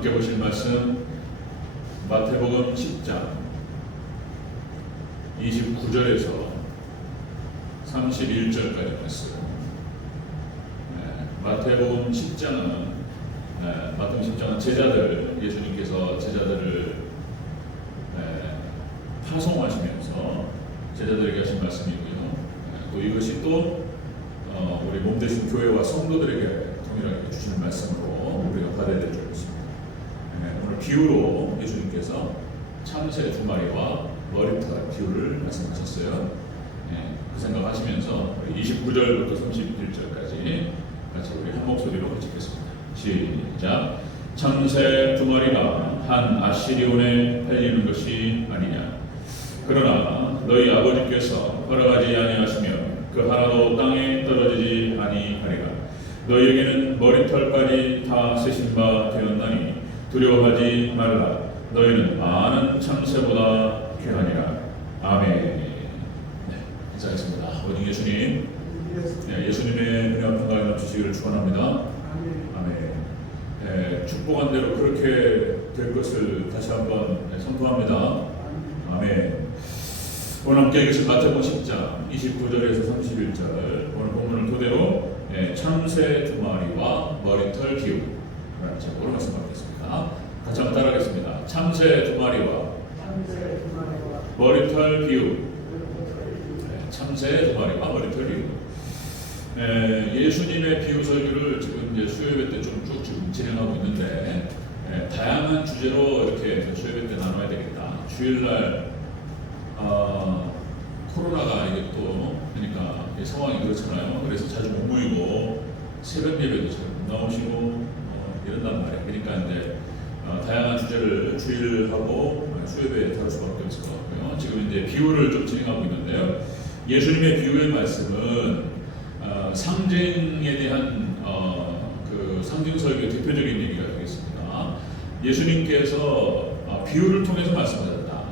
함께 보실 말씀 마태복음 10장 29절에서 31절까지 말씀. 마태복음 10장은 제자들, 예수님께서 제자들을 파송하시면서 제자들에게 하신 말씀이고요. 또 이것이 또 우리 몸되신 교회와 성도들에게 동일하게 주시는 말씀으로 우리가 받아야 될 줄 믿습니다. 오늘 비유로 예수님께서 참새 두 마리와 머리털 비유를 말씀하셨어요. 그 생각하시면서 29절부터 31절까지 같이 우리 한 목소리로 같이 읽겠습니다. 시작. 참새 두 마리가 한 아시리온에 팔리는 것이 아니냐. 그러나 너희 아버지께서 허락하지 아니하시면 그 하나도 땅에 떨어지지 아니하리라. 너희에게는 머리털까지 다 세신 바 되었나니 두려워하지 말라. 너희는 많은 참새보다 귀하니라. 아멘. 인사하겠습니다. 오직 예수님, 예수님의 은혜와 평강을 넘치시기를 축원합니다. 아멘. 축복한 대로 그렇게 될 것을 다시 한번 선포합니다. 아멘. 오늘 함께 읽으신 마태복음 10장 29절에서 31절 오늘 본문을 토대로 참새 두 마리와 머리털 비유 제목으로 말씀드리겠습니다. 같이 한번 따라하겠습니다. 참새 두 마리와 머리털 비유. 참새 두 마리와 머리털 비유. 예수님의 비유 설교를 지금 이제 수요예배 때 좀 쭉 지금 진행하고 있는데 다양한 주제로 이렇게 수요예배 때 나눠야 되겠다. 주일날 코로나가 이게 또 그러니까 상황이 그렇잖아요. 그래서 자주 못 모이고 새벽 예배도 잘 못 나오시고 이런단 말이에요. 그러니까 이제 다양한 주제를 주일하고 수요예배에 다룰 수밖에 없을 것 같고요. 지금 이제 비유를 좀 진행하고 있는데요. 예수님의 비유의 말씀은 상징에 대한 그 상징 설교의 대표적인 얘기가 되겠습니다. 예수님께서 비유를 통해서 말씀하셨다.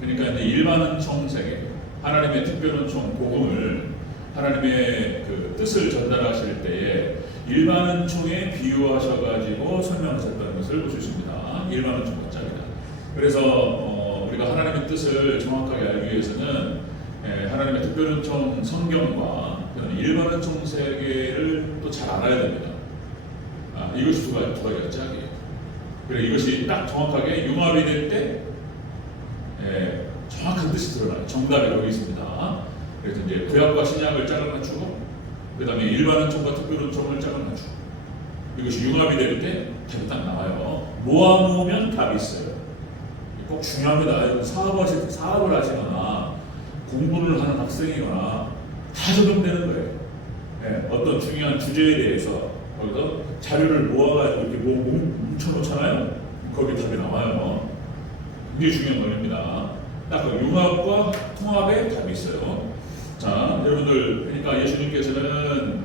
그러니까 이제 일반 청세계 하나님의 특별한 청 복음을 하나님의 그 뜻을 전달하실 때에 일반 총에 비유하셔가지고 설명하셨다는 것을 볼 수 있습니다. 일반 총과 짝이다. 그래서 우리가 하나님의 뜻을 정확하게 알기 위해서는 하나님의 특별한 총 성경과 일반 총 세계를 또 잘 알아야 됩니다. 이것이 두 가지가 짝이에요. 그리고 이것이 딱 정확하게 융합이 될 때 정확한 뜻이 드러나요. 정답이 여기 있습니다. 그래서 이제 구약과 신약을 짝을 맞추고 그 다음에 일반은 총과 특별한 총을 짝을 맞추고 이것이 융합이 될 때 답이 딱 나와요. 모아놓으면 답이 있어요. 꼭 중요합니다. 사업을 하시거나 공부를 하는 학생이거나 다 적용되는 거예요. 어떤 중요한 주제에 대해서 거기서 자료를 모아가지고 이렇게 뭉쳐놓잖아요. 거기 답이 나와요. 굉장히 중요한 논리입니다. 딱 그 융합과 통합에 답이 있어요. 자, 여러분들, 그러니까 예수님께서는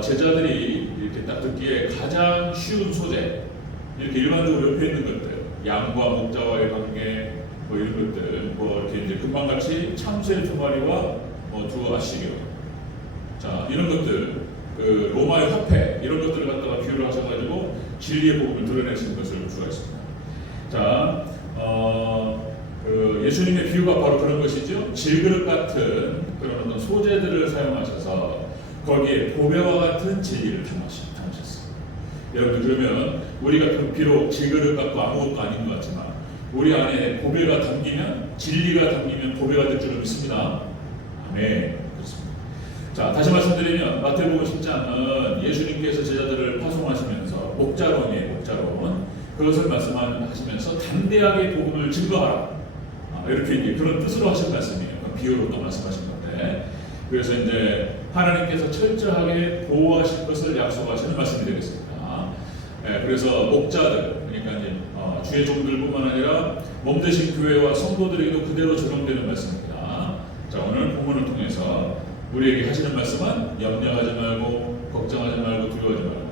제자들이 이렇게 딱 듣기에 가장 쉬운 소재, 이렇게 일반적으로 옆에 있는 것들, 양과 목자와의 관계, 뭐 이런 것들, 뭐 이렇게 이제 금방같이 참새 두 마리와 두 아시리온, 자, 이런 것들, 그 로마의 화폐, 이런 것들을 갖다가 비유를 하셔가지고 진리의 복음을 드러내시는 것을 볼 수가 있습니다. 자, 그 예수님의 비유가 바로 그런 것이죠. 질그릇 같은 그런 어떤 소재들을 사용하셔서 거기에 보배와 같은 진리를 담으셨습니다. 여러분 그러면 우리가 비록 질그릇 같고 아무것도 아닌 것 같지만 우리 안에 보배가 담기면 진리가 담기면 보배가 될 줄을 믿습니다. 아멘. 그렇습니다. 자, 다시 말씀드리면 마태복음 10장은 예수님께서 제자들을 파송하시면서 목자론이에요. 목자론. 그것을 말씀하시면서 담대하게 복음을 증거하라. 이렇게 이제 그런 뜻으로 하신 말씀이에요. 비유로 또 말씀하신 건데, 그래서 이제 하나님께서 철저하게 보호하실 것을 약속하시는 말씀이 되겠습니다. 그래서 목자들, 그러니까 이제 주의 종들뿐만 아니라 몸되신 교회와 성도들에게도 그대로 적용되는 말씀입니다. 자, 오늘 본문을 통해서 우리에게 하시는 말씀은 염려하지 말고 걱정하지 말고 두려워하지 말고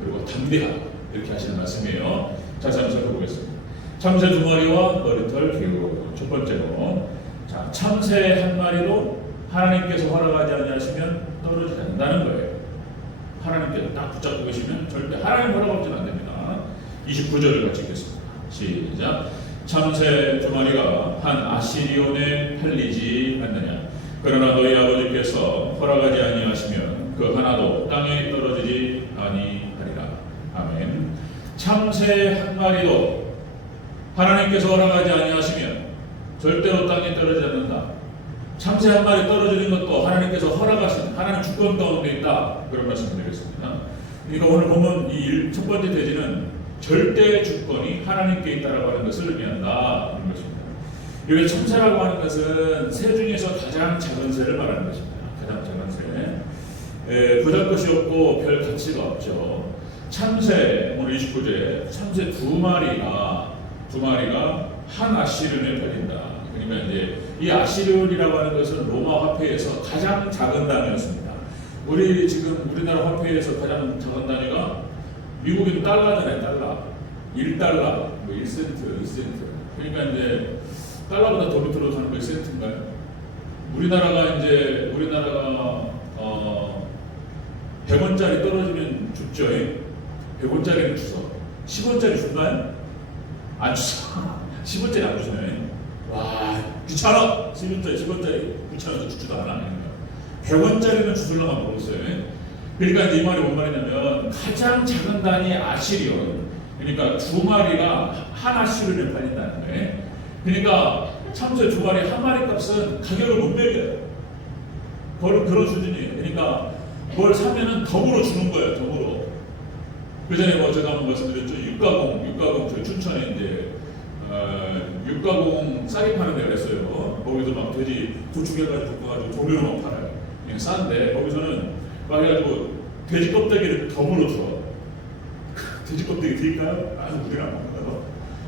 그리고 담대하고 이렇게 하시는 말씀이에요. 다시 한번 살펴보겠습니다. 참새 두 마리와 머리털 비유. 첫 번째로, 자, 참새 한 마리도 하나님께서 허락하지 아니하시면 떨어지지 않는다는 거예요. 하나님께서 딱 붙잡고 계시면 절대 하나님 허락 없이는 안 됩니다. 29절을 같이 읽겠습니다. 시작. 참새 두 마리가 한 아시리온에 팔리지 않느냐. 그러나 너희 아버지께서 허락하지 아니하시면 그 하나도 땅에 떨어지지 아니하리라. 아멘. 참새 한 마리도 하나님께서 허락하지 아니하시면 절대로 땅에 떨어지지 않는다. 참새 한 마리 떨어지는 것도 하나님께서 허락하신 하나님 주권 가운데 있다. 그런 말씀을 드리겠습니다. 그러니까 오늘 보면 이 첫 번째 대지는 절대 주권이 하나님께 있다라고 하는 것을 의미한다. 그런 것입니다. 여기 참새라고 하는 것은 새 중에서 가장 작은 새를 말하는 것입니다. 가장 작은 새. 보잘것이 없고 별 가치가 없죠. 참새, 오늘 29절, 참새 두 마리가 한 아시리온에 팔린다. 그러니까 이제 이 아시리온이라고 하는 것은 로마 화폐에서 가장 작은 단위였습니다. 우리 지금 우리나라 화폐에서 가장 작은 단위가 미국인 달러잖아요. 달러. 1달러, 뭐 1센트, 2센트. 그러니까 이제 달러보다 더 밑으로 가는 거 1센트인가요? 우리나라가 100원짜리 떨어지면 죽죠. 100원짜리는 주서. 10원짜리 준가요? 안 주서. 10원짜리 안 주잖아요. 와, 귀찮아! 10원짜리 귀찮아서 죽지도 않아. 100원짜리는 주술라만 모르겠어요. 그러니까 이제 이 말이 뭔 말이냐면 가장 작은 단위 아시리온. 그러니까 두 마리가 한 아시리온에 팔린다는 거예요. 그러니까 참새 두 마리 한 마리 값은 가격을 못 매겨요. 그런 수준이에요. 그러니까 뭘 사면은 덤으로 주는 거예요. 덤으로. 그 전에 뭐 제가 한번 말씀드렸죠. 육가공 저희 춘천에 이제 육가공 쌀이 파는 데가 있어요. 거기서 막 돼지 도축해가지고 볶아가지고 조류로 막 팔아요. 그냥 싼데 거기서는 막 해가지고 돼지 껍데기를 덤으로 줘. 돼지 껍데기 드릴까요? 아주 우리가 안 먹는다고.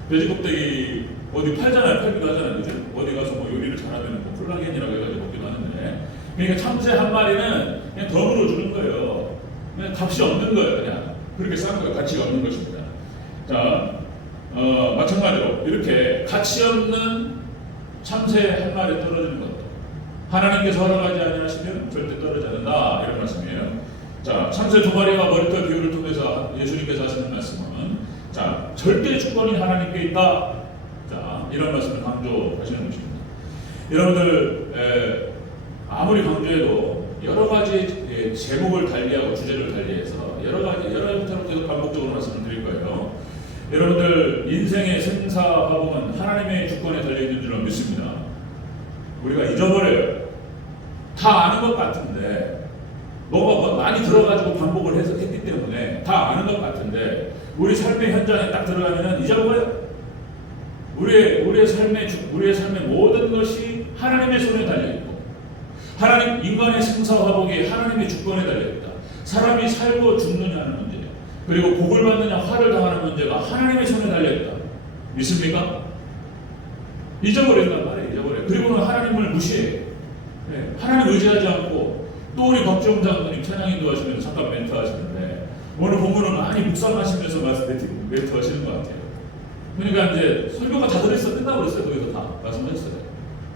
돼지 껍데기 어디 팔잖아요. 팔기도 하잖아요. 그죠? 어디 가서 뭐 요리를 잘하면 뭐 콜라겐이라고 해가지고 먹기도 하는데. 그러니까 참새 한 마리는 그냥 덤으로 주는 거예요. 그냥 값이 없는 거예요. 그냥. 그렇게 싼 거예요. 가치가 없는 것입니다. 자, 마찬가지로 이렇게 가치 없는 참새 한 마리 떨어지는 것도 하나님께서 허락하지 아니하시면 절대 떨어지지 않는다. 이런 말씀이에요. 자, 참새 두 마리와 머리털 비유를 통해서 예수님께서 하시는 말씀은 자, 절대 주권이 하나님께 있다. 자, 이런 말씀을 강조하시는 것입니다. 여러분들 아무리 강조해도 여러 가지 제목을 달리하고 주제를 달리해서 여러 형태로 계속 반복적으로 말씀을 드릴 거예요. 여러분들 인생의 생사화복은 하나님의 주권에 달려있는 줄로 믿습니다. 우리가 잊어버려요. 다 아는 것 같은데 뭐가 많이 들어가지고 반복을 해서 했기 때문에 다 아는 것 같은데 우리 삶의 현장에 딱 들어가면 잊어버려요. 우리의 삶의 모든 것이 하나님의 손에 달려있고 인간의 생사화복이 하나님의 주권에 달려있다. 사람이 살고 죽느냐는 문제, 그리고 복을 받느냐 화를 당하는 문제가 하나님의 손에 달려있다. 믿습니까? 잊어버린단 말이에요. 잊어버려요. 그리고는 하나님을 무시해요. 네. 하나님 의지하지 않고 또 우리 박지홍 장로님 찬양 인도하시면서 잠깐 멘트 하시는데 오늘 본문은 많이 묵상하시면서 멘트 하시는 것 같아요. 그러니까 이제 설교가 다 들어있어 끝나버렸어요. 거기서 다 말씀하셨어요.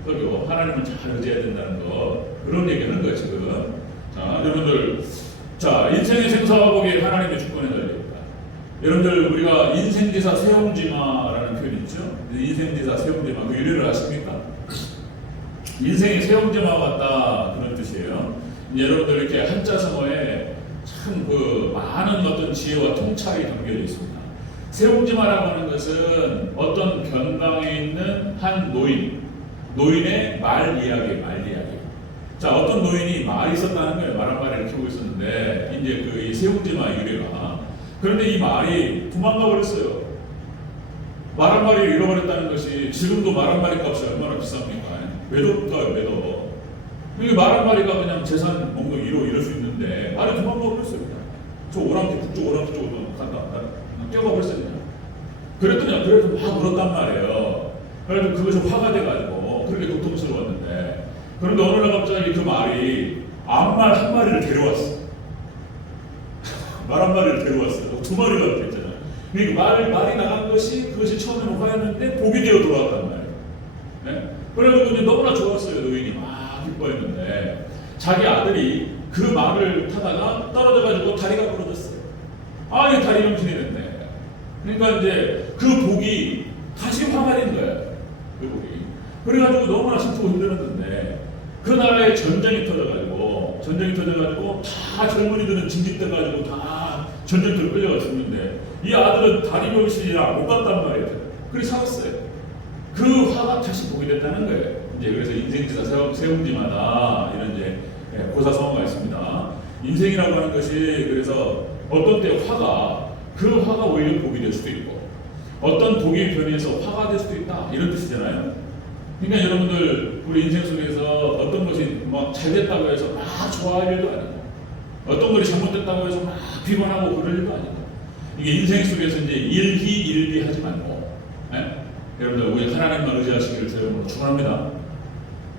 설교 하나님을 잘 의지해야 된다는 거 그런 얘기하는 거예요 지금. 자, 여러분들, 자, 인생의 생사화복이 하나님의 주권에 달려있다. 여러분들, 우리가 인생지사 세옹지마라는 표현이 있죠. 인생지사 세옹지마 그 유래를 아십니까? 인생이 세옹지마와 같다 그런 뜻이에요. 여러분들 이렇게 한자성어에 참 그 많은 어떤 지혜와 통찰이 담겨져 있습니다. 세옹지마라고 하는 것은 어떤 변방에 있는 한 노인의 말 이야기. 자, 어떤 노인이 말이 있었다는 거예요. 말 한 마리를 키우고 있었는데 이제 그 이 세옹지마 유래가. 그런데 이 말이 도망가 버렸어요. 말 한 마리를 잃어버렸다는 것이 지금도 말 한 마리 값이 얼마나 비쌉니까? 매도가요, 매도. 이게 말 한 마리가 그냥 재산 목록 1호 이럴 수 있는데 말이 도망가 버렸어요. 그냥. 저 오랑캐 북쪽 오랑캐 쪽으로 간다. 뛰어가 버렸어요. 그냥. 그랬더니 그래도 막 울었단 말이에요. 그래서 그것이 화가 돼가지고 그렇게 고통스러웠는데 그런데 어느 날 갑자기 그 말이 암말 한 마리를 데려왔어. 말 한 마리를 데려왔어요. 두 마리가 됐잖아요. 그러니까 말이 나간 것이 그것이 처음에 화였는데 복이 되어 돌아왔단 말이에요. 네? 그래가지고 이제 너무나 좋았어요. 노인이 막 기뻐했는데 자기 아들이 그 말을 타다가 떨어져가지고 다리가 부러졌어요. 이 다리 병신이 됐네. 그러니까 이제 그 복이 다시 화가 된 거예요. 그 복이. 그래가지고 너무나 슬프고 힘들었는데 그 나라에 전쟁이 터져가지고 다 젊은이들은 징집돼가지고 다 전쟁터로 끌려가 죽는데 이 아들은 다리묘시라 못 갔단 말이에요. 그래서 살았어요. 그 화가 다시 복이 됐다는 거예요. 이제 그래서 인생지사 세운지마다 이런 이제 고사성어가 있습니다. 인생이라고 하는 것이 그래서 어떤 때 그 화가 오히려 복이 될 수도 있고 어떤 복이 변해서 화가 될 수도 있다 이런 뜻이잖아요. 그러니까 여러분들 우리 인생 속에서 어떤 것이 막 잘 됐다고 해서 막 좋아할 일도 아니고 어떤 것이 잘못됐다고 해서 막 비관하고 그럴 일도 아니고 이게 인생 속에서 이제 일희일비 하지 말고 여러분들 우리 하나님만 의지하시기를 저희로 축원합니다.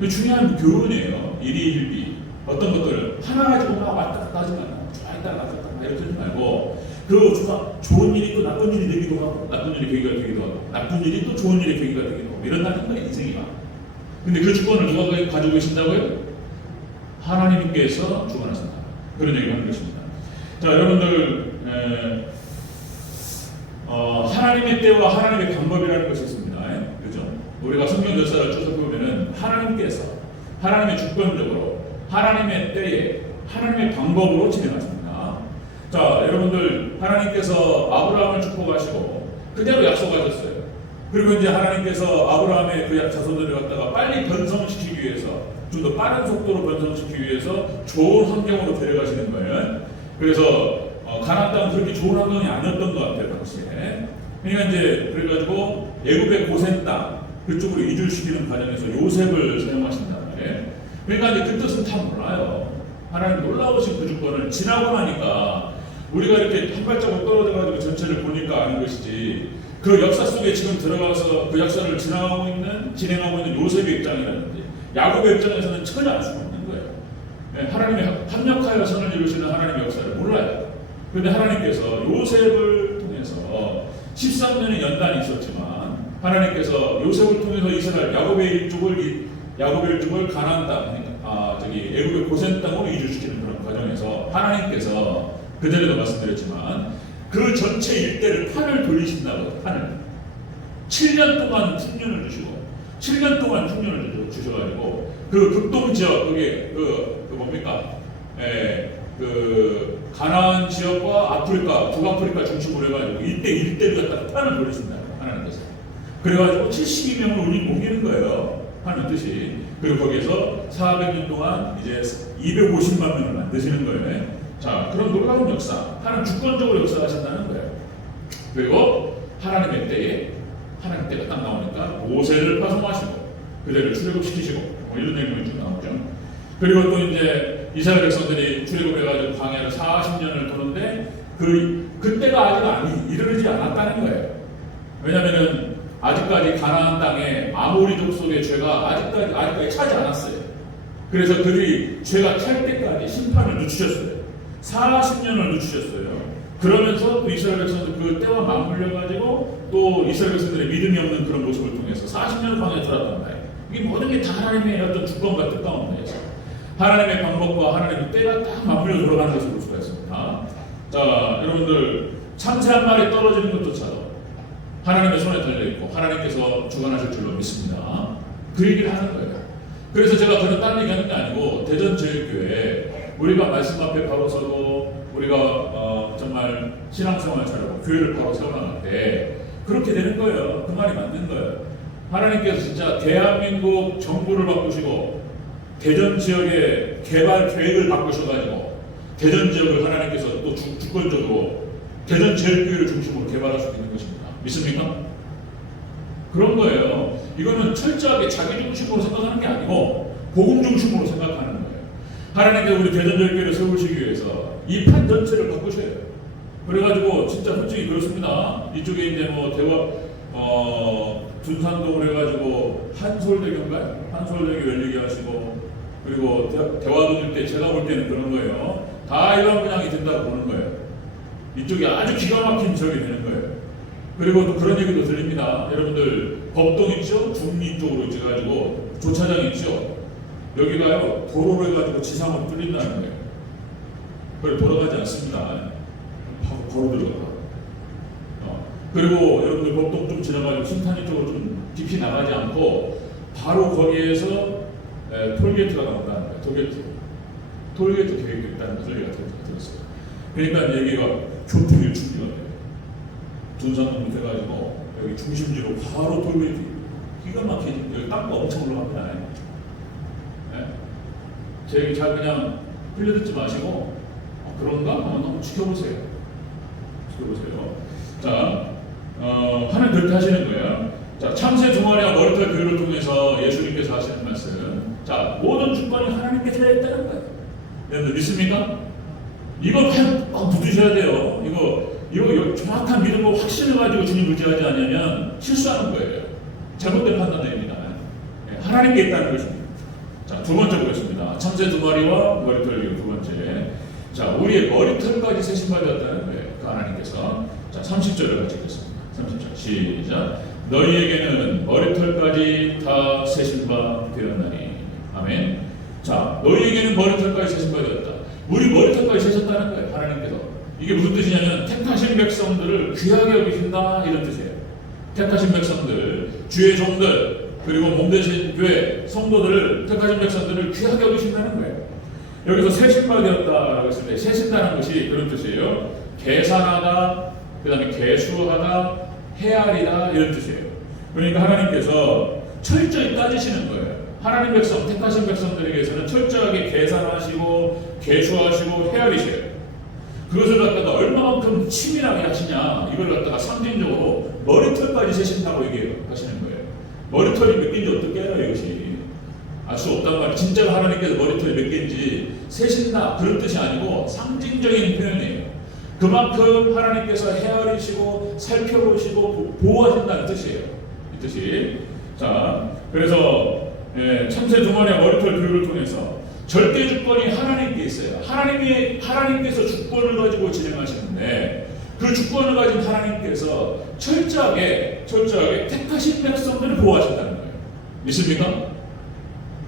중요한 교훈이에요. 일희일비 어떤 것들을 하나 가지고 막 왔다 갔다 하지 말고 좋아했다 갔다 갔다 이렇게 하지 말고 그 좋은 일이 또 나쁜 일이 되기도 하고 나쁜 일이 계기가 되기도 하고 나쁜 일이 또 좋은 일이 계기가 되기도 하고 이런다는 거예요. 인생이가. 근데 그 주권을 누가 가지고 계신다고요? 하나님께서 주관하신다. 그런 얘기를 하는 것입니다. 자, 여러분들 하나님의 때와 하나님의 방법이라는 것이 있습니다. 그렇죠? 우리가 성경 역사를 쭉 살펴보면은 하나님께서 하나님의 주권적으로 하나님의 때에 하나님의 방법으로 진행하십니다. 자, 여러분들 하나님께서 아브라함을 축복하시고 그대로 약속하셨어요. 그리고 이제 하나님께서 아브라함의 그 자손들을 갖다가 빨리 번성시키기 위해서 좀 더 빠른 속도로 번성시키기 위해서 좋은 환경으로 데려가시는 거예요. 그래서 가나안 땅은 그렇게 좋은 환경이 아니었던 것 같아요, 당시에. 그러니까 이제 그래가지고 애굽의 고센 땅 그쪽으로 이주시키는 과정에서 요셉을 사용하신단 말이에요. 그러니까 이제 그 뜻은 다 몰라요. 하나님 놀라우신 그 주권을 지나고 나니까 우리가 이렇게 한 발자국 떨어져가지고 전체를 보니까 아는 것이지. 그 역사 속에 지금 들어가서 그 역사를 진행하고 있는 요셉의 입장이라든지 야곱의 입장에서는 전혀 알 수가 없는 거예요. 하나님이 합력하여 선을 이루시는 하나님의 역사를 몰라요. 그런데 하나님께서 요셉을 통해서 13년의 연단이 있었지만 하나님께서 요셉을 통해서 이스라엘 야곱의 일족을 가나안 땅, 애굽의 고센 땅으로 이주시키는 그런 과정에서 하나님께서 그전에도 말씀드렸지만 그 전체 일대를 판을 돌리신다고 판을 7년 동안 풍년을 주시고 7년 동안 풍년을 주셔가지고 그 극동 지역 그게 뭡니까? 그 가나안 지역과 아프리카 북아프리카 중심으로 해가지고 일대를 갖다가 판을 돌리신다고 하나님께서 그래가지고 72명을 옮기는 거예요. 하는 뜻이. 그리고 거기에서 400년 동안 이제 250만 명을 만드시는 거예요. 자, 그런 놀라운 역사, 하나님 주권적으로 역사하신다는 거예요. 그리고 하나님의 때에 하나님 때가 딱 나오니까 모세를 파송하시고 그들을 출애굽시키시고 이런 내용이 쭉 나오죠. 그리고 또 이제 이스라엘 백성들이 출애굽해가지고 광야를 40년을 도는데 그때가 아직 이르지 않았다는 거예요. 왜냐하면은 아직까지 가나안 땅에 아모리족 속의 죄가 아직까지 차지 않았어요. 그래서 그들이 죄가 찰 때까지 심판을 늦추셨어요. 40년을 늦추셨어요. 그러면서 또 이스라엘 백성들 그 때와 맞물려가지고 또 이스라엘 백성들의 믿음이 없는 그런 모습을 통해서 40년을 광야에 돌았단 말이에요. 이게 모든 게 다 하나님의 어떤 주권과 뜻 가운데에서 하나님의 방법과 하나님의 때가 딱 맞물려 돌아가는 것을 볼 수가 있습니다. 자, 여러분들 참새 한 마리 떨어지는 것조차도 하나님의 손에 달려있고 하나님께서 주관하실 줄로 믿습니다. 그 얘기를 하는 거예요. 그래서 제가 그런 딴 얘기 하는 게 아니고 대전제일교회 우리가 말씀 앞에 바로 서고 우리가 정말 신앙생활 잘하고 교회를 바로 세워나갈 때 그렇게 되는 거예요. 그 말이 맞는 거예요. 하나님께서 진짜 대한민국 정부를 바꾸시고 대전 지역의 개발 계획을 바꾸셔가지고 대전 지역을 하나님께서 또 주권적으로 대전 제일교회를 중심으로 개발할 수 있는 것입니다. 믿습니까? 그런 거예요. 이거는 철저하게 자기 중심으로 생각하는 게 아니고 복음 중심으로 생각하는 거예요. 하나님께서 우리 대전 제일교회를 세우시기 위해서 이 판 전체를 바꾸셔요. 그래가지고 진짜 솔직히 그렇습니다. 이쪽에 이제 뭐 둔산동을 해가지고 한솔대교인가요? 한솔대교 열리게 하시고 그리고 대화동일 때 제가 볼 때는 그런 거예요. 다 일반 분양이 된다고 보는 거예요. 이쪽이 아주 기가 막힌 지역이 되는 거예요. 그리고 또 그런 얘기도 들립니다. 여러분들 법동 있죠? 중리 쪽으로 해가지고 조차장 있죠? 여기가요 도로로 해가지고 지상으로 뚫린다는 거예요. 그걸 돌아가지 않습니다. 바로 걸어 들어가. 그리고 여러분들 보통 좀 지나가지고 순탄이 쪽으로 좀 깊이 나가지 않고 바로 거기에서 톨게이트가 나온다는 거예요. 톨게이트 계획이 있다는 소리가 들었어요. 그러니까 여기가 교통이 준비가 돼요. 둔산동부터 해가지고 여기 중심지로 바로 톨게이트 기가 막히지. 여기 땅도 엄청 올라갑니다. 네? 제 얘기 잘 그냥 흘려듣지 마시고 그런가? 한번 지켜보세요. 자, 하는 그렇게 하시는 거예요. 자, 참새 두 마리와 머리털 교육을 통해서 예수님께서 하시는 말씀. 자, 모든 주권이 하나님께 달려 있다는 거예요. 여러분들 믿습니까? 이거 막 붙으셔야 돼요. 이거 정확한 믿음과 확신을 가지고 주님 의지하지 않으면 실수하는 거예요. 잘못된 판단입니다. 하나님께 있다는 것입니다. 자, 두 번째 보겠습니다. 참새 두 마리와 머리털 교육 두 번째. 자, 우리의 머리털까지 세심받았다는 거예요. 그 하나님께서. 자, 30절을 같이 읽겠습니다. 30절 시작. 너희에게는 머리털까지 다 세심바 되었나니. 아멘. 자, 너희에게는 머리털까지 세심바 되었다. 우리 머리털까지 세셨다는 거예요. 하나님께서. 이게 무슨 뜻이냐면 택하신 백성들을 귀하게 여기신다 이런 뜻이에요. 택하신 백성들, 주의 종들, 그리고 몸대신 교회 성도들을 택하신 백성들을 귀하게 여기신다는 거예요. 여기서 세심바 되었다라고 했을 때 세신다는 것이 그런 뜻이에요. 계산하다, 그 다음에 계수하다, 헤아리다 이런 뜻이에요. 그러니까 하나님께서 철저히 따지시는 거예요. 하나님 백성, 택하신 백성들에게서는 철저하게 계산하시고 계수하시고 헤아리셔요. 그것을 갖다가 얼마만큼 치밀하게 하시냐, 이걸 갖다가 상징적으로 머리털까지 세신다고 얘기하시는 거예요. 머리털이 몇 개인지 어떻게 해요, 이것이? 알 수 없단 말이에요. 진짜로 하나님께서 머리털이 몇 개인지 세신다 그런 뜻이 아니고 상징적인 표현이에요. 그만큼 하나님께서 헤아리시고 살펴보시고 보호하신다는 뜻이에요. 이 뜻이. 자, 그래서 참새 두 마리와 머리털 교육을 통해서 절대 주권이 하나님께 있어요. 하나님께서 주권을 가지고 진행하시는데 그 주권을 가진 하나님께서 철저하게 택하신 백성들을 보호하신다는 거예요. 믿습니까?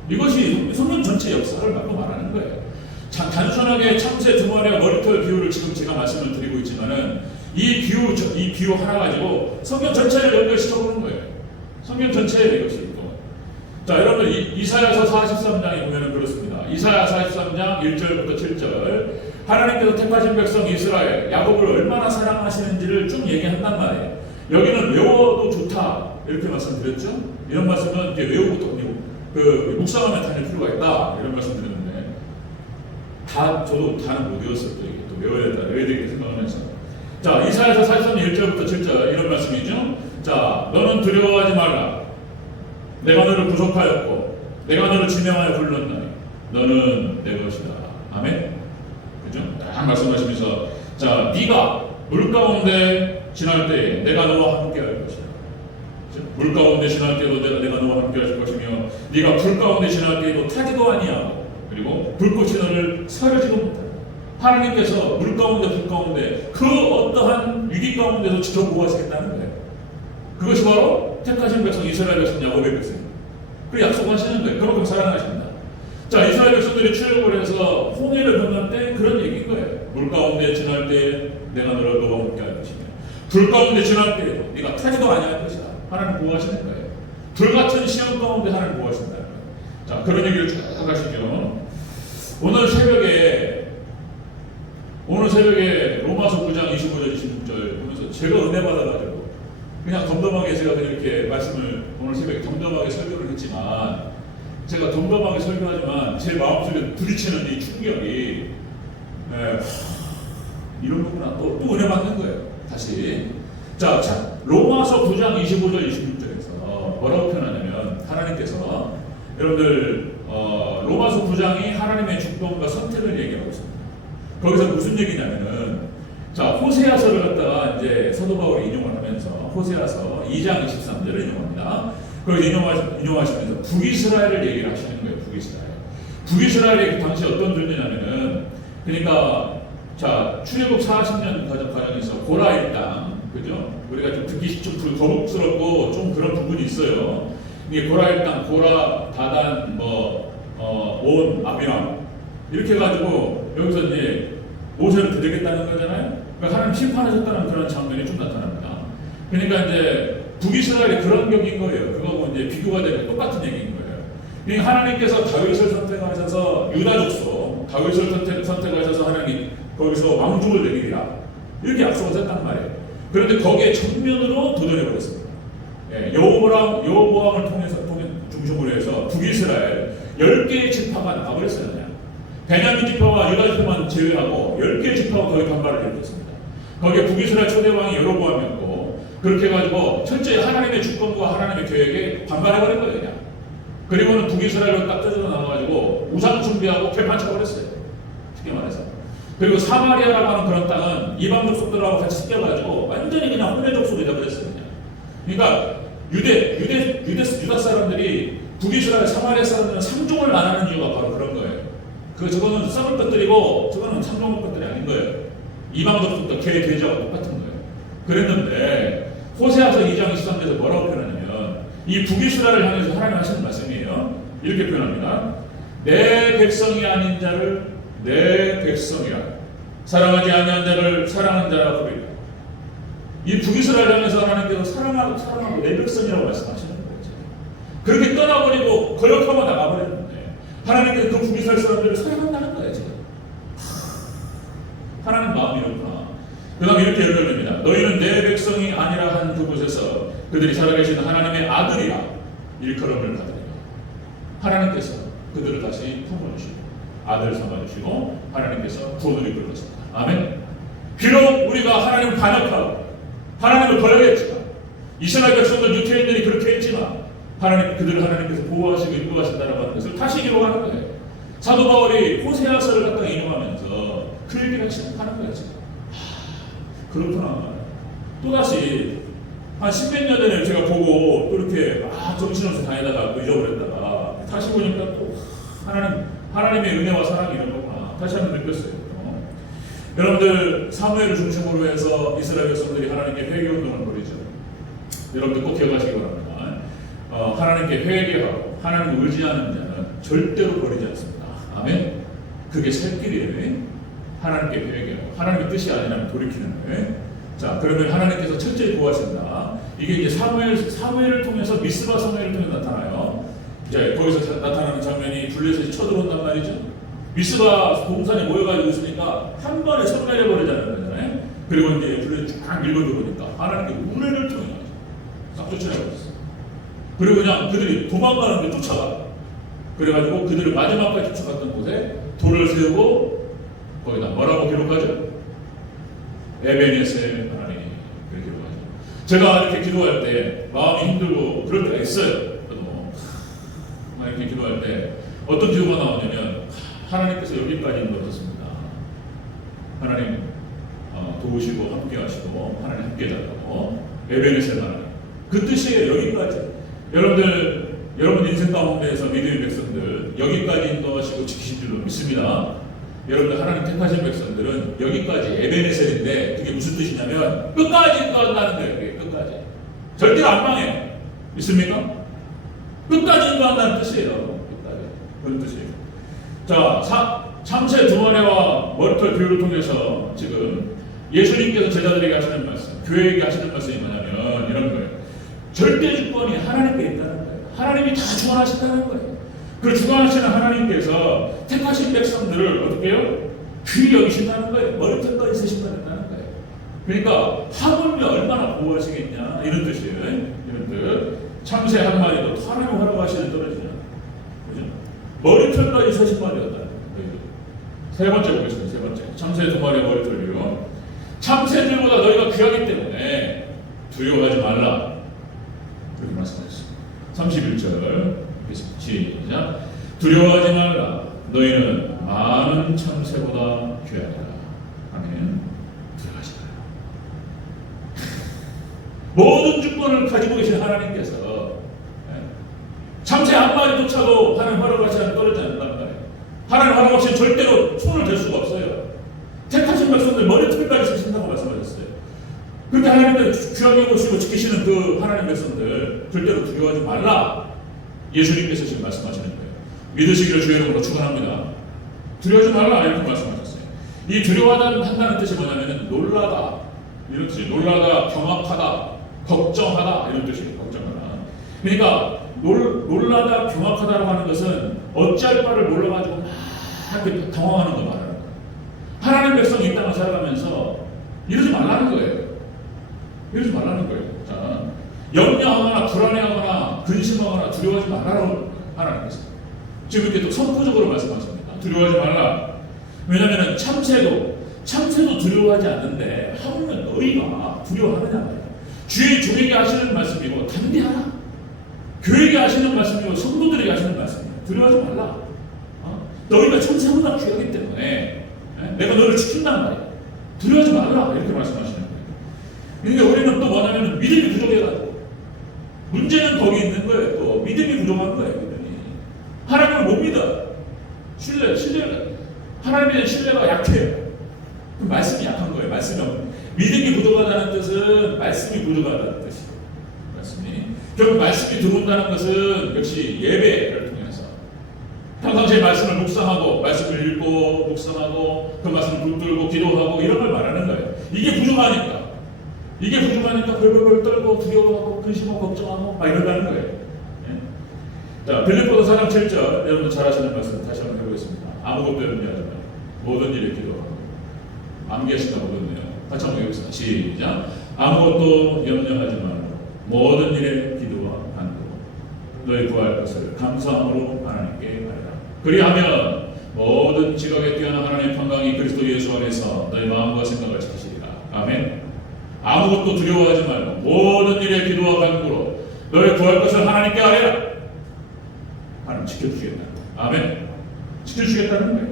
이것이 성경 전체 역사를 갖고 말하는 거예요. 단순하게 참새 두 마리와 머리털 비유를 지금 제가 말씀을 드리고 있지만은 이 비유 하나 가지고 성경 전체를 연결시켜보는 거예요. 성경 전체에 이것이 또. 자, 여러분 이사야서 43장에 보면은 그렇습니다. 이사야 43장 1절부터 7절 하나님께서 택하신 백성 이스라엘 야곱을 얼마나 사랑하시는지를 쭉 얘기한단 말이에요. 여기는 외워도 좋다 이렇게 말씀드렸죠. 이런 말씀은 이제 외우고 묵상하면 다닐 필요가 있다 이런 말씀드렸는데 저도 다는 못 외웠어요. 또 외워야 되겠다 생각하면서. 자, 이사야서 43장 1절부터 7절 이런 말씀이죠. 자, 너는 두려워하지 말라. 내가 너를 구속하였고 내가 너를 지명하여 불렀나니 너는 내 것이다. 아멘. 그죠? 딱 말씀하시면서 자, 네가 물 가운데 지날 때 내가 너와 함께 할 것이다. 물 가운데 지날 때도 내가 너와 함께 할 것이며 네가 불 가운데 지날 때도 타지도 아니하고 그리고 불꽃이 너를 사려지도 못한다. 하나님께서 물 가운데 불 가운데 그 어떠한 위기 가운데서 지켜보호하시겠다는 거예요. 그것이 바로 택하신 백성 이스라엘 백성 야곱의 백성입니다. 그 약속하시는 거예요. 그만큼 사랑하신다. 자, 이스라엘 백성들이 출애굽을 해서 홍해를 건널 때 그런 얘기인 거예요. 물 가운데 지날 때 내가 너와 함께 할 것이며 불 가운데 지날 때에도 네가 타지도 아니할 것이다. 하나님 보호하시는 거예요. 불같은 시험 가운데 하나님 보호하신다는 거예요. 자, 그런 얘기를 쭉 하시죠. 오늘 새벽에 로마서 9장 25절 26절 보면서 제가 은혜 받아가지고 그냥 덤덤하게 제가 이렇게 말씀을 오늘 새벽에 덤덤하게 설교를 했지만 제가 덤덤하게 설교하지만 제 마음속에 부딪히는 이 충격이 이런 거구나 또 은혜 받는 거예요. 다시 자 로마서 9장 25절 26절에서 뭐라고 표현하냐면 하나님께서 여러분들 로마서 9장이 하나님의 주권과 선택을 얘기하고 있습니다. 거기서 무슨 얘기냐면은 자, 호세아서를 갖다가 이제 사도 바울이 인용을 하면서 호세아서 2장 23절을 인용합니다. 그걸 인용하시면서 북이스라엘을 얘기를 하시는 거예요. 북이스라엘이 그 당시 어떤 존재냐면은 그러니까 자, 출애굽 40년 과정에서 고라의 땅, 그죠? 우리가 좀 듣기 좀 거북스럽고 좀 그런 부분이 있어요. 이게 고라의 땅, 고라, 다단, 온, 아비람 이렇게 해가지고 여기서 이제 모세를 드리겠다는 거잖아요. 그러니까 하나님 심판하셨다는 그런 장면이 좀 나타납니다. 그러니까 이제 북이스라엘이 그런 격인 거예요. 그거하고 이제 비교가 되는 똑같은 얘기인 거예요. 그러니까 하나님께서 다윗을 선택하셔서 유다 족속, 다윗을 선택하셔서 하나님 거기서 왕족을 내리리라 이렇게 약속을 했단 말이에요. 그런데 거기에 정면으로 도전해버렸습니다. 예, 여호보암을 중심으로 해서 북이스라엘 10개의 지파가 나가버렸어요. 그냥. 베냐민 지파와 유다 지파만 제외하고 10개의 지파가 거기 반발을 일으켰습니다. 거기에 북이스라엘 초대왕이 여로보암이었고 그렇게 해가지고 철저히 하나님의 주권과 하나님의 계획에 반발해버린 거예요. 그냥. 그리고는 북이스라엘로 딱 뜯어 나와가지고 우상 준비하고 개판 쳐버렸어요. 쉽게 말해서. 그리고 사마리아라고 하는 그런 땅은 이방 족속들하고 같이 섞여가지고 완전히 그냥 혼외 족속이 되어버렸어요. 그러니까 유다 사람들이 북이스라엘 사마리아 사람들은 상종을 안 하는 이유가 바로 그런 거예요. 저거는 썩을 것들이고 저거는 상종할 것들이 아닌 거예요. 이방 족속도 계좌가 똑같은 거예요. 그랬는데 호세아서 2장 23절에서 뭐라고 표현하냐면 이 북이스라엘을 향해서 하나님 하시는 말씀이에요. 이렇게 표현합니다. 내 백성이 아닌 자를 내 백성이라 사랑하지 아니한 자를 사랑하는 자라 부르리라. 이 북이스라엘 향해서 하나님께서 사랑하고 내 백성이라고 말씀하시는 거예요. 그렇게 떠나버리고 거역하고 나가버렸는데 하나님께서 그 북이스라엘 사람들을 사랑한다는 거예요. 지금 하나님 마음이 이렇구나. 그 다음에 이렇게 연결됩니다. 너희는 내 백성이 아니라 한 그곳에서 그들이 살아계시는 하나님의 아들이라 일컬음을 받으리라. 하나님께서 그들을 다시 품어주시고 아들 삼아주시고 하나님께서 구원을 이끌 것입니다. 아멘. 비록 우리가 하나님을 반역하고 하나님을 거역했지만 이스라엘 백성들 유태인들이 그렇게 했지만 그들을 하나님께서 보호하시고 인도하신다는 것을 다시 기록하는 거예요. 사도 바울이 호세아서를 갖다가 인용하면서 그 얘기를 시작하는 거예요. 지금. 그렇구나. 또다시 한 10몇 년 전에 제가 보고 또 이렇게 정신없이 다니다가 또 잊어버렸다가 다시 보니까 또 하나님의 은혜와 사랑이 이런 거구나. 다시 한번 느꼈어요. 여러분들 사무엘을 중심으로 해서 이스라엘 백성들이 하나님께 회개운동을 벌이죠. 여러분들 꼭 기억하시기 바랍니다. 하나님께 회개하고 하나님을 의지하는 자는 절대로 버리지 않습니다. 아멘. 그게 살 길이에요. 하나님께 회개하고 하나님의 뜻이 아니라면 돌이키는 거예요. 자, 그러면 하나님께서 철저히 구하신다. 이게 이제 사무엘을 통해서 미스바 사무엘을 통해서 나타나요. 이제 거기서 나타나는 장면이 블레셋이 쳐들어온단 말이죠. 미스바 동산에 모여가지고 있으니까 한 번에 손 내려버리자는 거잖아요. 그리고 이제 블레셋이 쫙 밀고 들어오니까 하나님께 운해를 통해 싹 쫓아내버렸어. 그리고 그냥 그들이 도망가는데 쫓아가. 그래가지고 그들을 마지막까지 쫓아갔던 곳에 돌을 세우고 거기다 뭐라고 기록하죠? 에베네셀 하나님 그렇게 기록하죠. 제가 이렇게 기도할 때 마음이 힘들고 그럴 때가 있어요. 이렇게 기도할 때 어떤 기도가 나오냐면 하나님께서 여기까지 인도하셨습니다. 하나님 도우시고 함께하시고 하나님 함께해달라고 에베네셀 하나님 그 뜻이에요. 여기까지. 여러분 인생 가운데에서 믿음의 백성들 여기까지 인도하시고 지키신 줄로 믿습니다. 여러분들 하나님 택하신 백성들은 여기까지 에베네셀인데 그게 무슨 뜻이냐면 끝까지 인도한다는 거예요. 그게 끝까지 절대로 안 망해. 믿습니까? 끝까지 인도한다는 뜻이에요. 끝까지 그런 뜻이에요. 자, 참새 두 마리와 머리털 비유를 통해서 지금 예수님께서 제자들에게 하시는 말씀, 교회에게 하시는 말씀이 뭐냐면 이런 거예요. 절대 주권이 하나님께 있다는 거예요. 하나님이 다 주관하신다는 거예요. 그 주관하시는 하나님께서 택하신 백성들을 어떻게 해요? 귀히 여기신다는 거예요. 머리털까지 쓰신다는 거예요. 그러니까 하물며 얼마나 보호하시겠냐 이런 뜻이에요. 이런 뜻. 참새 한 마리도 하나님 허락하시는 떨어지냐. 그죠? 머리털까지 서신 말이었다. 세 번째 보겠습니다. 세 번째. 참새 두 마리의 머리털이요. 참새들보다 너희가 귀하기 때문에 두려워하지 말라. 그렇게 말씀하셨습니다. 31절. 시작. 두려워하지 말라. 너희는 많은 참새보다 귀하니라. 아멘. 들어가시 마라. 모든 주권을 가지고 계신 하나님께서 참새 한 마리조차도 하나님 허락하시 않으면 떨어지지 않는단 말이에요. 하나님 허락 없이 절대로 손을 댈 수가 없어요. 택하신 백성들 머리털까지 쓰신다고 말씀하셨어요. 그렇게 하나님을 귀하게 보시고 지키시는 그 하나님 백성들 절대로 두려워하지 말라. 예수님께서 지금 말씀하시는 거예요. 믿으시기를 주의 이름으로 축원합니다. 두려워하지 말라 이렇게 말씀하셨어요. 이 두려워한다는 뜻이 뭐냐면 놀라다 이런 뜻이에요. 놀라다, 경악하다, 걱정하다 이런 뜻이에요. 걱정하다. 그러니까 놀라다 경악하다라고 하는 것은 어찌할 바를 몰라가지고 막 이렇게 당황하는 거 말하는 거예요. 하나님 백성이 이 땅을 살아가면서 이러지 말라는 거예요. 이러지 말라는 거예요. 자, 염려하거나 불안해하거나 근심하거나 두려워하지 말라고 하나님께서 지금 이렇게 또 선포적으로 말씀하십니다. 두려워하지 말라. 왜냐하면 참새도 두려워하지 않는데 하물며 너희가 두려워하느냐 말이야. 주의 종에게 하시는 말씀이고 담대하라. 교회에게 하시는 말씀이고 성도들에게 하시는 말씀이에요. 두려워하지 말라. 너희가 참새보다 귀하기 때문에 내가 너를 지킨단 말이야. 두려워하지 말라. 이렇게 말씀하시는 거예요. 그러니까 우리는 또 뭐냐면 믿음이 부족해가지고 문제는 거기 있는 거예요. 또 믿음이 부족한 거예요. 믿음이. 하나님을 못 믿어. 신뢰가 하나님에 대한 신뢰가 약해요. 말씀이 약한 거예요. 믿음이 부족하다는 뜻은 말씀이 부족하다는 뜻이에요. 결국 말씀이 들어온다는 것은 역시 예배를 통해서 평상시에 말씀을 묵상하고 말씀을 읽고 묵상하고 그 말씀을 붙들고 기도하고 이런 걸 말하는 거예요. 이게 부족하니까 벌벌벌 떨고 두려워하고 근심하고 걱정하고 막 이런다는 거예요. 자, 빌립보서 4장 7절 여러분들 잘 아시는 말씀 다시 한번 해보겠습니다. 아무것도 염려하지 말고 모든 일에 기도하고 암기하시다 보겠네요. 같이 한번 해보겠습니다. 시작. 아무것도 염려하지 말고 모든 일에 기도와 간구로 너희 구할 것을 감사함으로 하나님께 아뢰라. 그리하면 모든 지각에 뛰어난 하나님의 평강이 그리스도 예수 안에서 너희 마음과 생각을 지키시리라. 아멘. 아무것도 두려워하지 말고 모든 일에 기도와 간구로 너희 구할 것을 하나님께 아뢰라. 하나님 지켜주시겠다. 아멘. 지켜주시겠다는 거예요.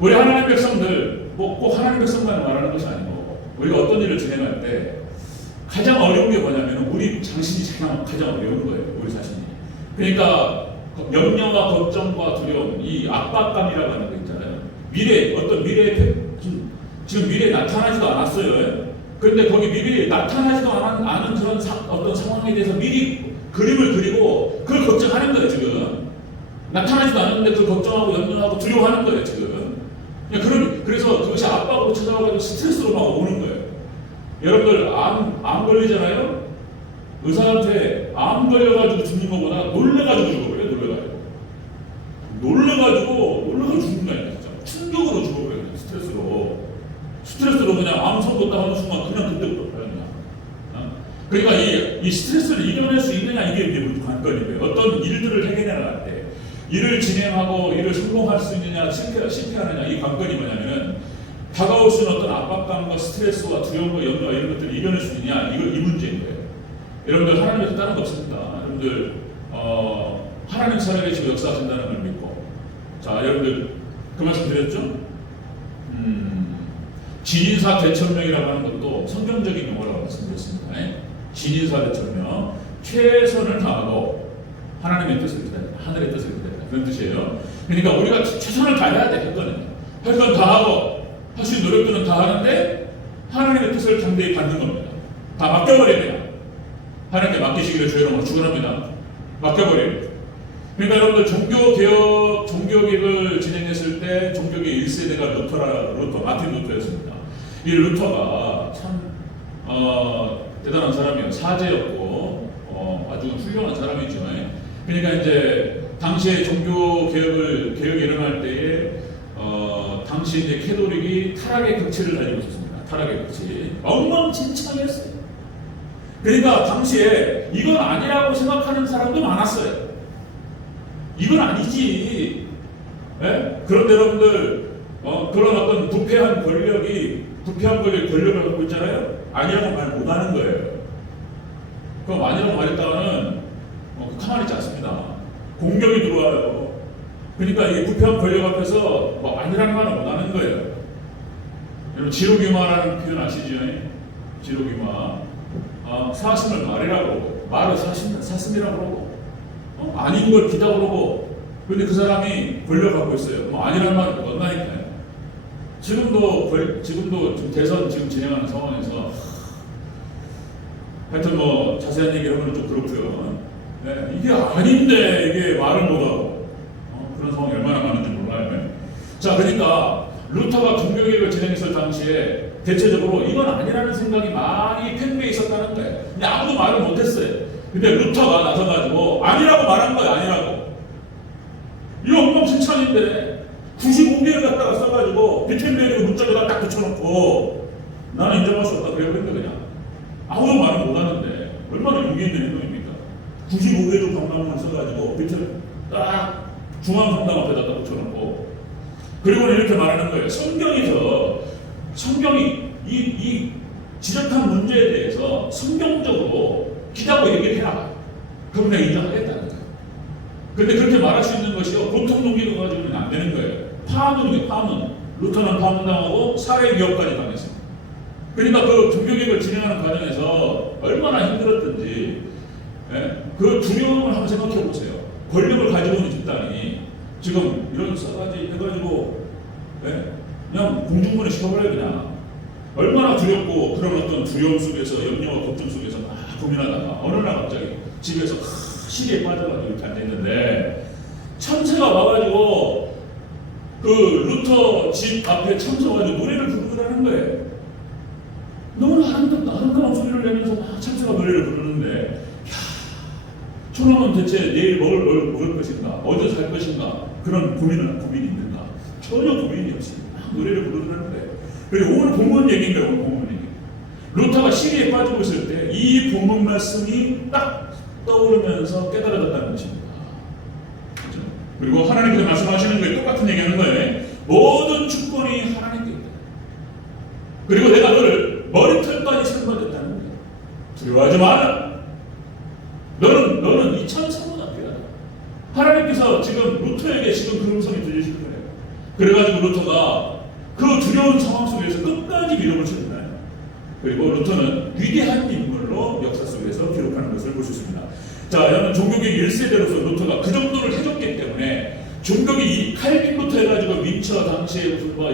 우리 하나님 백성들 꼭 하나님 백성만 말하는 것이 아니고 우리가 어떤 일을 진행할 때 가장 어려운 게 뭐냐면 우리 자신이 가장 어려운 거예요. 우리 자신이. 그러니까 염려와 걱정과 두려움, 이 압박감이라고 하는 거 있잖아요. 어떤 미래에 지금 미래에 나타나지도 않았어요. 그런데 거기 미래에 나타나지도 않은 그런 어떤 상황에 대해서 미리 그림을 그리고 그걸 걱정하는 거예요. 지금 나타나지도 않았는데 그걸 걱정하고 염려하고 두려워하는 거예요. 지금. 그래서 그것이 압박으로 찾아와가지고 스트레스로 막 오는 거예요. 여러분들 암 걸리잖아요. 의사한테 암 걸려가지고 죽는 것보다 놀래가지고 죽어버려요. 놀래가지고 죽는 거예요. 진짜 충격으로 죽어버려요. 스트레스로 그냥 암 선고 딱 하는 순간 그냥 그때부터 그냥. 그러니까 이 스트레스를 이겨낼 수 있느냐 이게 이제 관건이에요. 어떤 일들을 해결해나갈 때 일을 진행하고 일을 성공할 수 있느냐 실패하느냐 이 관건이 뭐냐면은 다가올 수 있는 어떤 압박감과 스트레스와 두려움과 염려와 이런 것들을 이겨낼 수 있느냐 이 문제인 거예요. 여러분들 하나님께서 다른 거 없습니다. 여러분들 하나님 살아계시고 역사하신다는 걸 믿고 자 여러분들 그 말씀 드렸죠? 진인사 대천명이라고 하는 것도 성경적인 용어라고 말씀드렸습니다. 진인사 대천명 최선을 다하고 하나님의 뜻을 기다린다. 하늘의 뜻을 기다린다. 그런 뜻이에요. 그러니까 우리가 최선을 다해야 돼. 할 건 다 하고 할 수 있는 노력들은 다 하는데 하나님의 뜻을 담대히 받는 겁니다. 다 맡겨버려야 돼요. 하나님께 맡기시기를 주의로 축원합니다. 맡겨버려요. 그러니까 여러분들 종교개혁을 진행했을 때 종교개혁 1세대가 마틴 루터였습니다. 이 루터가 참 대단한 사람이에요. 사제였고 아주 훌륭한 사람이죠. 그러니까 이제 당시에 종교개혁이 일어날 때에 당시 이제 캐톨릭이 타락의 극치를 달리고 있었습니다. 타락의 극치. 엉망진창이었어요. 그러니까 당시에 이건 아니라고 생각하는 사람도 많았어요. 이건 아니지. 네? 그런데 여러분들 그런 어떤 부패한 권력을 갖고 있잖아요. 아니라고 말 못하는 거예요. 그럼 아니라고 말했다가는 가만히 있지 않습니다. 공격이 들어와요. 그러니까 이 부패한 권력 앞에서 아니라는 말은 못하는 거예요. 여러분 지로귀마라는 표현 아시죠? 지로귀마. 사슴을 말이라고 그러고 말을 사슴이라고 그러고 아닌 걸 비다고 그러고 그런데 그 사람이 권력 갖고 있어요. 아니라는 말을 못한다니까요. 지금도 지금 대선 진행하는 상황에서 하여튼 자세한 얘기를 하면 좀 그렇고요. 네, 이게 아닌데 이게 말을 못하고 그런 상황이 얼마나 많은지 몰라요. 자, 그러니까 루터가 종교개혁을 진행했을 당시에 대체적으로 이건 아니라는 생각이 많이 팽배해 있었다는 거예요. 근데 아무도 말을 못했어요. 근데 루터가 나서가지고 아니라고 말한 거예요. 아니라고. 이거 엉망진창인데 95개를 갖다가 써가지고 비틀베리고 문짝에다 딱 붙여놓고 나는 인정할 수 없다 그래버린다 그냥. 아무도 말을 못하는데 얼마나 용기 있는 행동입니까? 95개조 방법만 써가지고 비틀 딱 중앙성당 앞에다 딱 붙여놓고 그리고는 이렇게 말하는 거예요. 성경이 이 지적한 문제에 대해서 성경적으로 기자고 얘기를 해라. 그럼 내가 인정하겠다는 거예요. 근데 그렇게 말할 수 있는 것이요. 보통 논리로 가지고는 안 되는 거예요. 파문이에요. 파문. 루터는 파문당하고 살해 위협까지 당했습니다. 그러니까 그 종교개혁을 진행하는 과정에서 얼마나 힘들었든지 그 두려움을 한번 생각해 보세요. 권력을 가지고 있는 집단이 지금 이런 싸가지 해가지고 그냥 공중분해 시켜버려요. 그냥 얼마나 두렵고 그런 어떤 두려움 속에서 염려와 걱정 속에서 막 고민하다가 어느 날 갑자기 집에서 시리에 빠져가지고 이렇게 앉아있는데 참새가 와가지고 그 루터 집 앞에 참새가지고 노래를 부르더라는 거예요. 너무 아름다운 소리를 내면서 막 참새가 노래를 부르는데 저놈은 대체 내일 먹을 것인가 어디서 살 것인가 그런 고민이 있는가 전혀 고민이 없이 막 노래를 부르더라는 거예요. 그리고 오늘 본문 얘기인 거예요. 오늘 본문 얘기. 루터가 시리에 빠지고 있을 때 이 본문 말씀이 딱 떠오르면서 깨달아졌다는 것입니다. 그렇죠? 그리고 하나님께서 말씀하시는 거에 똑같은 얘기하는 거예요. 모든 주권이 하나님께 있다. 그리고 내가 너를 머리털까지 선포했다는 거예요. 두려워하지 마라. 너는 이 천사보다 귀하다. 하나님께서 지금 루터에게 지금 그 음성이 들리실 거예요. 그래가지고 루터가 그 두려운 상황 속에서 끝까지 믿음을 찾잖아요. 그리고 루터는 위대한 인물로 역사 속에서 기록하는 것을 볼 수 있습니다. 자, 여러분 종교개혁 1세대로서 루터가 그 정도를 해줬기 때문에 종교개혁 칼빈부터 해가지고 민처 당시에 무슨 뭐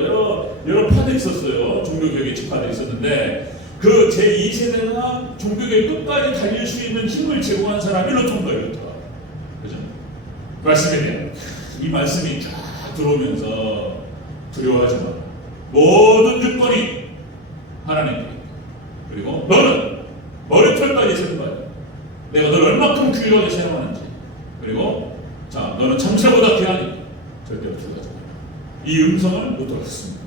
여러 파들이 있었어요. 종교개혁의 지파들이 있었는데 그 제2세대가 종교개혁 끝까지 달릴 수 있는 힘을 제공한 사람이 루터인 거예요. 루터가. 그죠? 말씀이에요. 이 말씀이 쫙 들어오면서 두려워하지 마. 모든 주권이 하나님께. 그리고 너는 머리털까지 쓰는 거야. 내가 너를 얼마큼 귀하게 사용하는지. 그리고 자, 너는 참새보다 귀하니까 절대로 두려워하지 마. 이 음성을 루터가 듣습니다.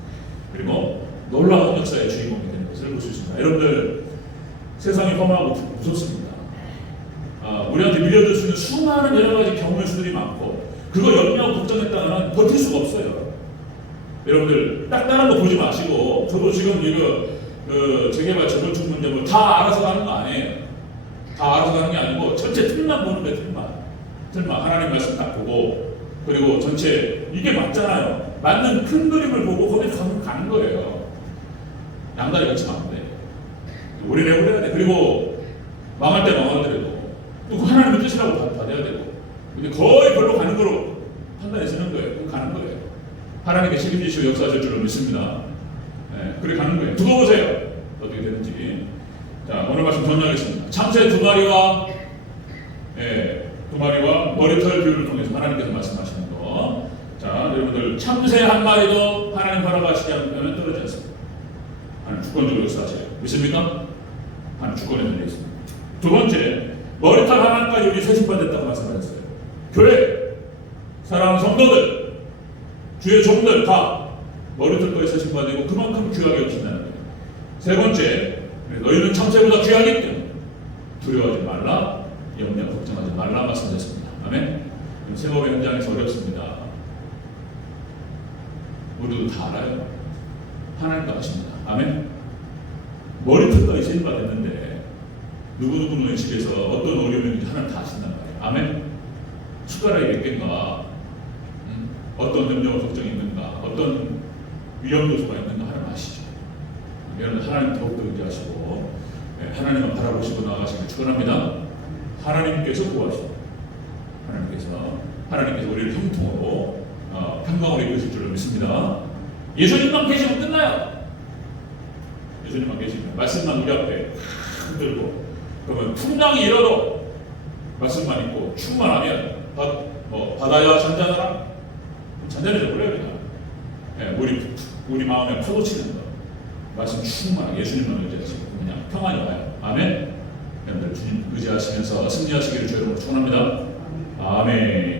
그리고 놀라운 역사의 주인공이 되는 것을 볼 수 있습니다. 여러분들 세상이 험하고 무섭습니다. 우리한테 밀려들 수 있는 수많은 여러 가지 경우의 수들이 많고 그거 염려하고 걱정했다가는 버틸 수가 없어요. 여러분들 딱다른 거 보지 마시고 저도 지금 이거 재개발 재건축 문제 뭐 다 알아서 가는 거 아니에요. 다 알아서 가는 게 아니고 전체 틀만 보는 거예요. 틀만 하나님 말씀 딱 보고 그리고 전체 이게 맞잖아요. 맞는 큰 그림을 보고 거기서 가는 거예요. 양다리 같이 가면 돼. 올인해버려야 돼. 그리고 망할 때 망하더라도 또 하나님의 뜻이라고 받아야 되고 근데 거의 별로 가는 거로 판단해 쓰는 거예요. 가는 거예요. 하나님께 책임지시고 역사하실 줄로 믿습니다. 그래 가는 거예요. 두고 보세요. 어떻게 되는지. 자, 오늘 말씀 정리하겠습니다. 참새 두 마리와 머리털 비율을 통해서 하나님께서 말씀하시는 거. 자, 여러분들 참새 한 마리도 하나님 허락하시지 않으면 떨어지지 않습니다. 하나님 주권적으로 역사하세요. 믿습니까? 하나님 주권에 달려 있습니다. 두 번째, 머리털 하나까지 우리 세심받았다고 말씀하셨어요. 교회, 사랑하는 성도들, 주의 종들 다 머리털까지 세심받고 그만큼 귀하게 여긴다는 거예요. 세 번째, 너희는 참새보다 귀하기 때문에 두려워하지 말라, 염려 걱정하지 말라 말씀드렸습니다. 아멘. 생업의 현장에서 어렵습니다. 우리도 다 알아요. 하나님도 아십니다. 아멘. 머리털까지 세심받았는데 누구누구의 집에서 어떤 어려움이 있는지 하나님 다 아신단 말이에요. 아멘. 숟가락이 몇 개인가, 어떤 염려와 걱정이 있는가, 어떤 위험 요소가 있는가 하나님 아시죠. 여러분 하나님 더욱더 의지하시고 하나님을 바라보시고 나아가시길 축원합니다. 하나님께서 구하시고 하나님께서 우리를 형통으로 평강으로 이끄실 줄로 믿습니다. 예수님만 계시면 끝나요. 예수님만 계시면 말씀만 우리 앞에 흔들고 그러면 풍랑이 일어도 말씀만 있고 충만하면 바다야 잔잔하라 잔잔해져 버려요. 그냥 물이 우리 마음에 파도치는 것. 말씀 충만하게 예수님만 의지하시고 그냥 평안이 와요. 아멘. 여러분들 주님 의지하시면서 승리하시기를 주의 이름으로 축원합니다. 아멘.